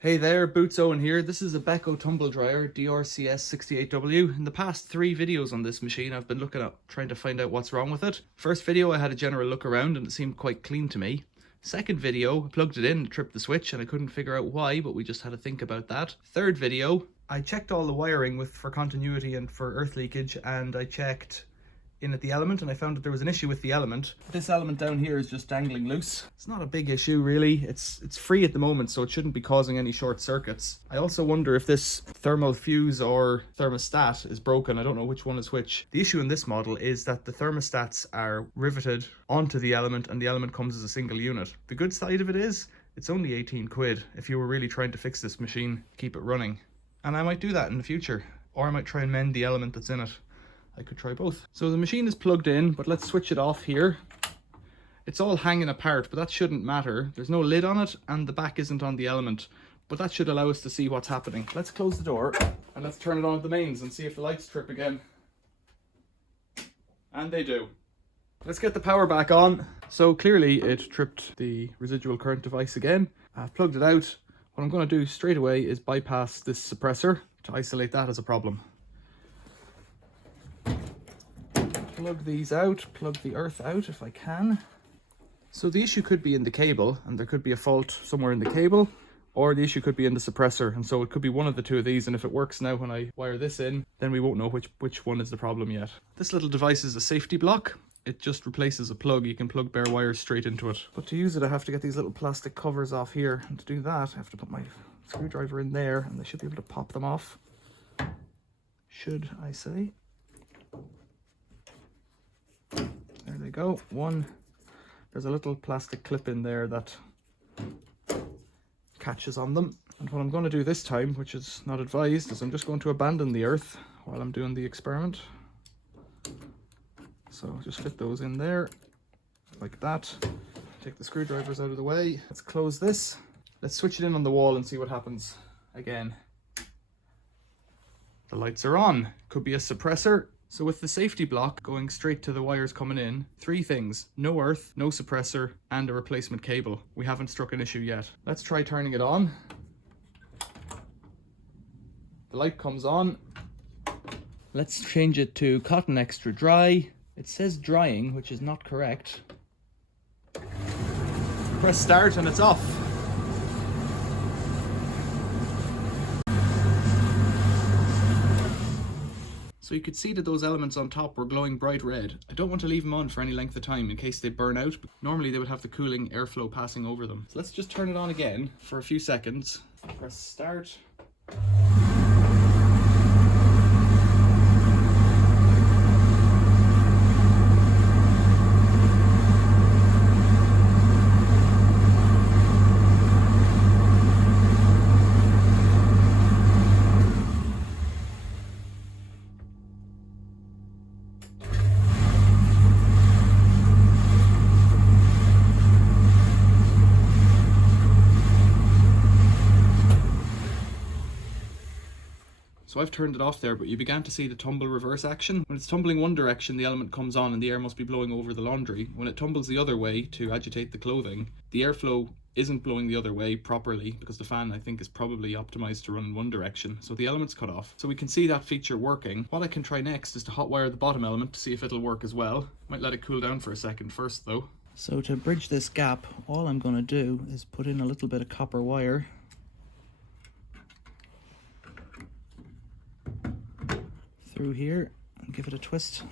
Hey there, Boots Owen here. This is a Beko tumble dryer DRCS68W. In the past 3 videos on this machine, I've been looking at trying to find out what's wrong with it. First video, I had a general look around and it seemed quite clean to me. Second video, I plugged it in, tripped the switch, and I couldn't figure out why, but we just had to think about that. Third video, I checked all the wiring for continuity and for earth leakage, and I checked in at the element, and I found that there was an issue with the element. This element down here is just dangling loose. It's not a big issue really. It's free at the moment, so it shouldn't be causing any short circuits. I also wonder if this thermal fuse or thermostat is broken. I don't know which one is which. The issue in this model is that the thermostats are riveted onto the element and the element comes as a single unit. The good side of it is it's only 18 quid if you were really trying to fix this machine, keep it running. And I might do that in the future, or I might try and mend the element that's in it. I could try both. So the machine is plugged in, but let's switch it off here. It's all hanging apart, but that shouldn't matter. There's no lid on it and the back isn't on the element, but that should allow us to see what's happening. Let's close the door and let's turn it on at the mains and see if the lights trip again. And they do. Let's get the power back on. So clearly it tripped the residual current device again. I've plugged it out. What I'm going to do straight away is bypass this suppressor to isolate that as a problem. Plug these out, plug the earth out if I can. So the issue could be in the cable, and there could be a fault somewhere in the cable, or the issue could be in the suppressor, and so it could be one of the two of these, and if it works now when I wire this in, then we won't know which one is the problem yet. This little device is a safety block. It just replaces a plug. You can plug bare wires straight into it. But to use it, I have to get these little plastic covers off here, and to do that, I have to put my screwdriver in there, and I should be able to pop them off. Should I say. There they go. One, there's a little plastic clip in there that catches on them. And what I'm going to do this time, which is not advised, is I'm just going to abandon the earth while I'm doing the experiment. So just fit those in there, like that. Take the screwdrivers out of the way. Let's close this. Let's switch it in on the wall and see what happens again. The lights are on. Could be a suppressor. So with the safety block going straight to the wires coming in, 3 things: no earth, no suppressor, and a replacement cable. We haven't struck an issue yet. Let's try turning it on. The light comes on. Let's change it to cotton extra dry. It says drying, which is not correct. Press start and it's off. So you could see that those elements on top were glowing bright red. I don't want to leave them on for any length of time in case they burn out. Normally they would have the cooling airflow passing over them. So let's just turn it on again for a few seconds. Press start. So I've turned it off there, but you began to see the tumble reverse action. When it's tumbling one direction, the element comes on and the air must be blowing over the laundry. When it tumbles the other way to agitate the clothing, the airflow isn't blowing the other way properly because the fan, I think, is probably optimized to run in one direction. So the element's cut off. So we can see that feature working. What I can try next is to hotwire the bottom element to see if it'll work as well. Might let it cool down for a second first though. So to bridge this gap, all I'm going to do is put in a little bit of copper wire through here and give it a twist,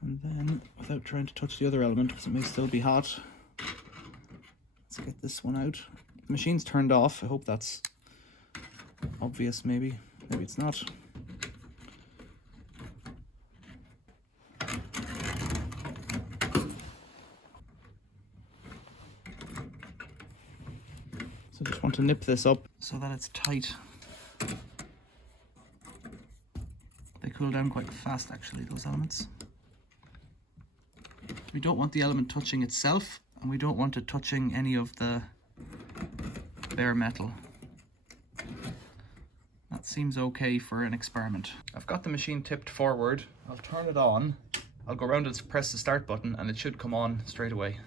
and then without trying to touch the other element because it may still be hot, let's get this one out. The machine's turned off. I hope that's obvious. Maybe it's not. So I just want to nip this up so that it's tight. They cool down quite fast actually, those elements. We don't want the element touching itself, and we don't want it touching any of the bare metal. That seems okay for an experiment. I've got the machine tipped forward. I'll turn it on. I'll go around and press the start button and it should come on straight away.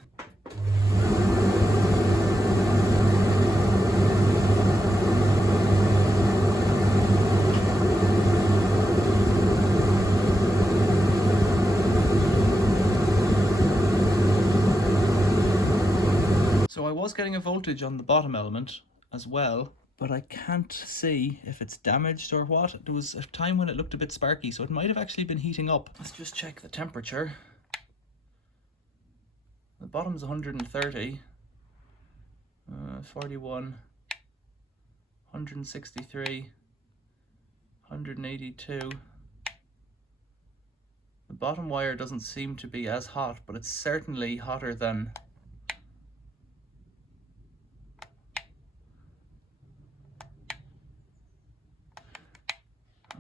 was getting a voltage on the bottom element as well, but I can't see if it's damaged or what. There was a time when it looked a bit sparky, so it might have actually been heating up. Let's just check the temperature. The bottom's 130, 41, 163, 182. The bottom wire doesn't seem to be as hot, but it's certainly hotter than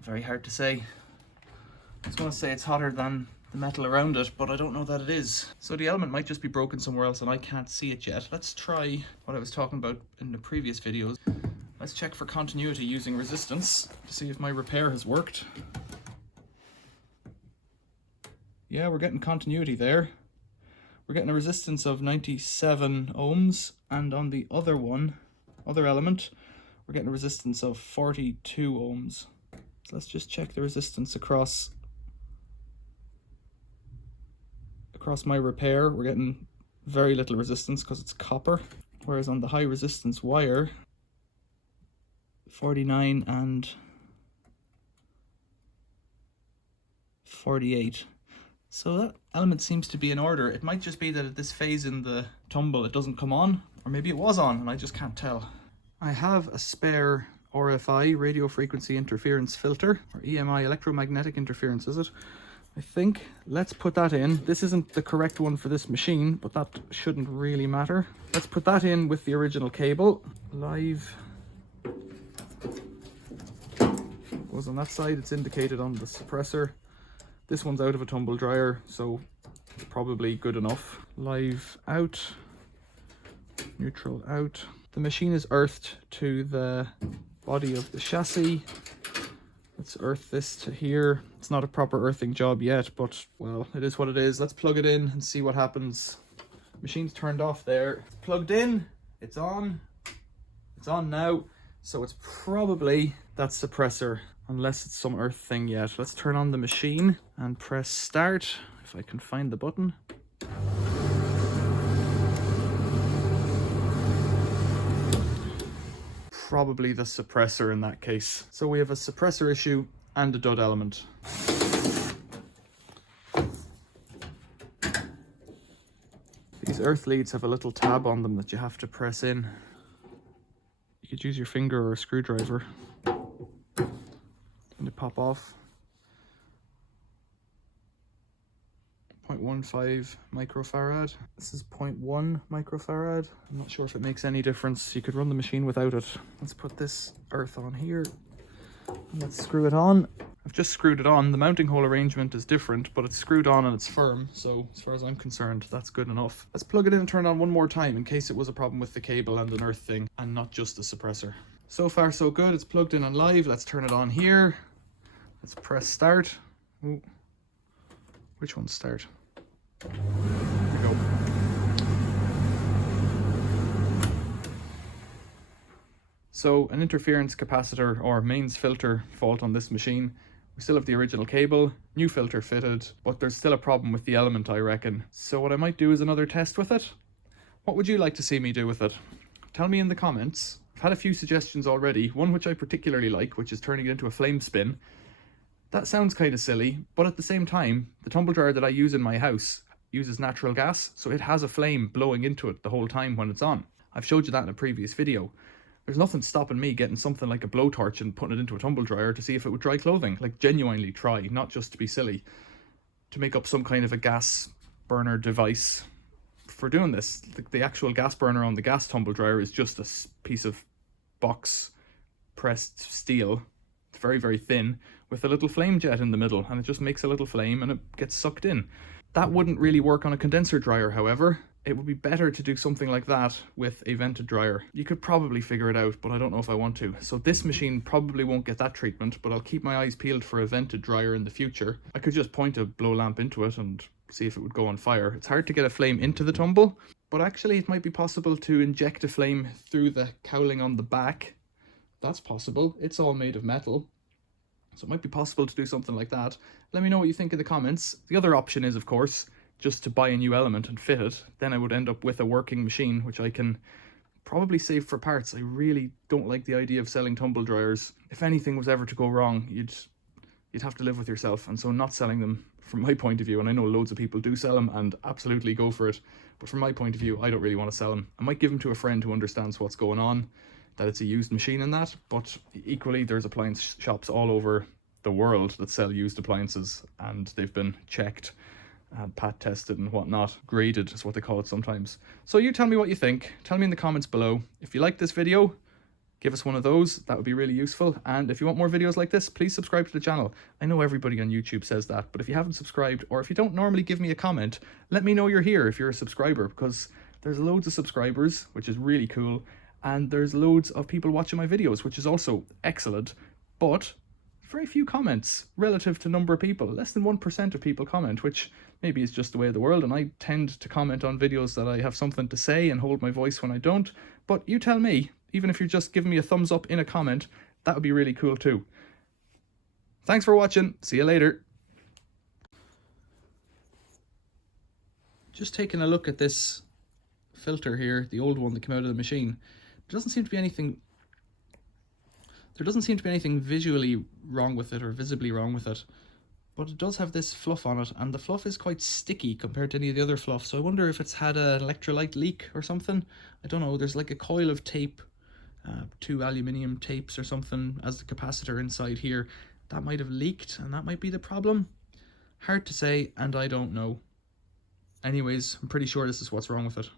very hard to say. I was going to say it's hotter than the metal around it, but I don't know that it is. So the element might just be broken somewhere else and I can't see it yet. Let's try what I was talking about in the previous videos. Let's check for continuity using resistance to see if my repair has worked. Yeah, we're getting continuity there. We're getting a resistance of 97 ohms, and on the other element, we're getting a resistance of 42 ohms. So let's just check the resistance across my repair. We're getting very little resistance because it's copper, whereas on the high resistance wire, 49 and 48. So that element seems to be in order. It might just be that at this phase in the tumble it doesn't come on, or maybe it was on and I just can't tell. I have a spare RFI, radio frequency interference filter, or EMI, electromagnetic interference, is it? I think. Let's put that in. This isn't the correct one for this machine, but that shouldn't really matter. Let's put that in with the original cable. Live. Goes on that side, it's indicated on the suppressor. This one's out of a tumble dryer, so it's probably good enough. Live out, neutral out. The machine is earthed to the body of the chassis. Let's earth this to here. It's not a proper earthing job yet, but well, it is what it is. Let's plug it in and see what happens. Machine's turned off there. It's plugged in, it's on now. So it's probably that suppressor, unless it's some earth thing yet. Let's turn on the machine and press start, if I can find the button. Probably the suppressor in that case. So we have a suppressor issue and a dud element. These earth leads have a little tab on them that you have to press in. You could use your finger or a screwdriver and they pop off. 0.15 microfarad. This is 0.1 microfarad. I'm not sure if it makes any difference. You could run the machine without it. Let's put this earth on here. And let's screw it on. I've just screwed it on. The mounting hole arrangement is different, but it's screwed on and it's firm. So as far as I'm concerned, that's good enough. Let's plug it in and turn it on one more time in case it was a problem with the cable and an earth thing and not just the suppressor. So far so good. It's plugged in and live. Let's turn it on here. Let's press start. Ooh. Which one's start? There we go. So an interference capacitor or mains filter fault on this machine. We still have the original cable, new filter fitted, but there's still a problem with the element, I reckon. So what I might do is another test with it. What would you like to see me do with it? Tell me in the comments. I've had a few suggestions already, one which I particularly like, which is turning it into a flame spin. That sounds kind of silly, but at the same time, the tumble dryer that I use in my house uses natural gas, so it has a flame blowing into it the whole time when it's on. I've showed you that in a previous video. There's nothing stopping me getting something like a blowtorch and putting it into a tumble dryer to see if it would dry clothing. Like, genuinely try, not just to be silly. To make up some kind of a gas burner device for doing this. The actual gas burner on the gas tumble dryer is just a piece of box pressed steel. It's very, very thin, with a little flame jet in the middle, and it just makes a little flame and it gets sucked in. That wouldn't really work on a condenser dryer, however. It would be better to do something like that with a vented dryer. You could probably figure it out, but I don't know if I want to. So this machine probably won't get that treatment, but I'll keep my eyes peeled for a vented dryer in the future. I could just point a blow lamp into it and see if it would go on fire. It's hard to get a flame into the tumble, but actually it might be possible to inject a flame through the cowling on the back. That's possible. It's all made of metal. So it might be possible to do something like that. Let me know what you think in the comments. The other option is, of course, just to buy a new element and fit it, then I would end up with a working machine, which I can probably save for parts. I really don't like the idea of selling tumble dryers. If anything was ever to go wrong, you'd have to live with yourself, and so not selling them, from my point of view, and I know loads of people do sell them and absolutely go for it, but from my point of view, I don't really want to sell them. I might give them to a friend who understands what's going on, that it's a used machine and that, but equally there's appliance shops all over the world that sell used appliances, and they've been checked and pat tested and whatnot. Graded is what they call it sometimes. So you tell me what you think. Tell me in the comments below. If you like this video, give us one of those. That would be really useful. And if you want more videos like this, please subscribe to the channel. I know everybody on YouTube says that, but if you haven't subscribed, or if you don't normally give me a comment, let me know you're here if you're a subscriber, because there's loads of subscribers, which is really cool, and there's loads of people watching my videos, which is also excellent, but very few comments relative to number of people. Less than 1% of people comment, which maybe is just the way of the world, and I tend to comment on videos that I have something to say and hold my voice when I don't. But you tell me, even if you're just giving me a thumbs up in a comment, that would be really cool too. Thanks for watching. See you later. Just taking a look at this filter here, the old one that came out of the machine. There doesn't seem to be anything visually wrong with it or visibly wrong with it, but it does have this fluff on it, and the fluff is quite sticky compared to any of the other fluff, so I wonder if it's had an electrolyte leak or something. I don't know. There's like a coil of tape, 2 aluminium tapes or something as the capacitor inside here. That might have leaked, and that might be the problem. Hard to say, and I don't know. Anyways, I'm pretty sure this is what's wrong with it.